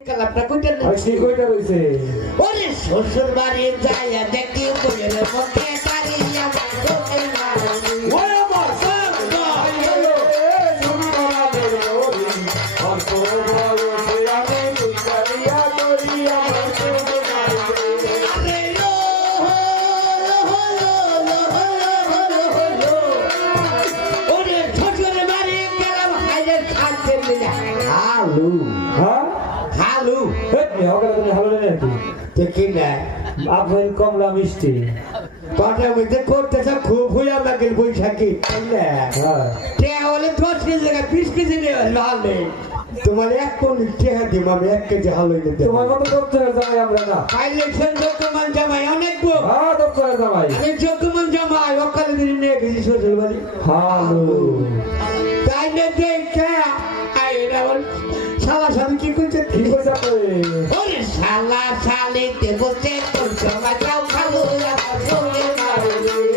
কালাপটা কইতে আইসি কইটা রইছে ওরে শ্বশুর বাড়ি যাইয়া দেখি বইয়ের মুখে তারিয়া চোখে না ওরে আমার সব গাই হলো শুরু করা দেবো আর তো বয়সে আমি দুইটারিয়া করি আমার শুরু আরে লো ওরে শ্বশুর বাড়ি গেলাম হাইরে খাইতে মিলা আলু হ্যাঁ আলু হেট নি ওকে তুমি ভালো নেই নাকি দেখি না আপেল কমলা মিষ্টি পাটার মধ্যে করতেছে খুব হইয়া লাগেল বৈশাখী হ্যাঁ কে হলে 10 কেজি জায়গায় 20 কেজি নিয়ে লাল নেই তোমার এক কোন টেহা দিব আমি 1 কেজি হালু এনে দেব তোমার মতো দপ্তরের জামাই আমরা না ইলেকশন যোগ্যমান জামাই অনেক গো হ্যাঁ দপ্তরের জামাই আমি যোগ্যমান জামাই ওকালে দিন নিয়ে গেছি শ্বশুর বাড়ি হ্যালো তাই না দেখে আই রাবল শালা শালি কি করছে কি কইছা তুই ওরে শালা শালি তে বসে তোর জমা যাও খালু আমার সঙ্গে মারে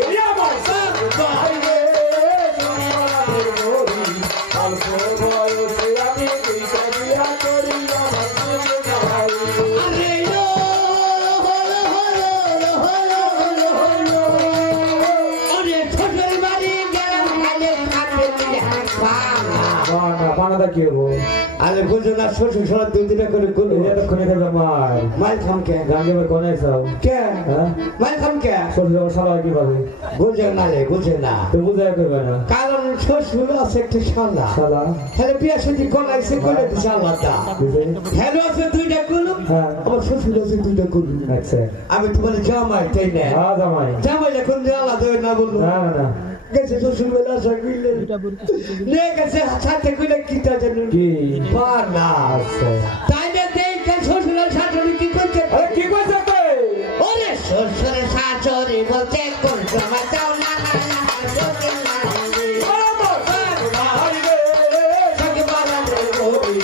এই আমার সব গাই রে শুরু করা দেবো অল্প বয়সে আমি দুইটারিয়া করি আমার শুরু গাই আরে লো ওরে শ্বশুর বাড়ি গেলাম খালে খাতে দিলে পালা বানা বানাটা কি হবো আরে বুঝো না শ্বশুর শালা দুই দিনে করে গুলো এটা কোনে খেলে মার মাল খাম কে গাঙ্গে মে কোনে যাও কে হ্যাঁ মাল খাম কে শ্বশুর শালা কি পাবে বুঝে না রে বুঝে না তো বুঝায় কইবে না কারণ শ্বশুর আছে একটা শালা শালা হ্যাঁ বিয়া সাথে গলাইছে করে দিছে আলাদা বুঝে হ্যাঁ আছে দুইটা গুলো হ্যাঁ আমার শ্বশুর আছে দুইটা গুলো আচ্ছা আমি তোমার জামাই তাই না হ্যাঁ জামাই জামাই এখন আলাদা হয়ে না বললো না না না গেছে শ্বশুর বেলা আশা কইলে নিয়ে গেছে সাথে কইলে কিটা জানেন কি পার না আচ্ছা তাই না দেখে শ্বশুরের শাশুড়ি কি করছে আরে কি কইছ তুই ওরে শ্বশুরের শাশুড়ি বলছে কোন সময় যাও না না না চোখে না আমার সব গাই রে সঙ্গে বাড়ানো করি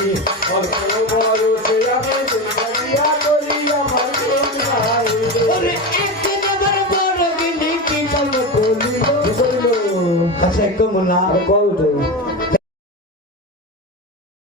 অল্প বয়সে আমি দুইটারিয়া করি আমার শুরু গাই ওরে একদিন আমার বড় গিনি কি করলো করিল কি করিল কাছে কমলা আর কল উঠে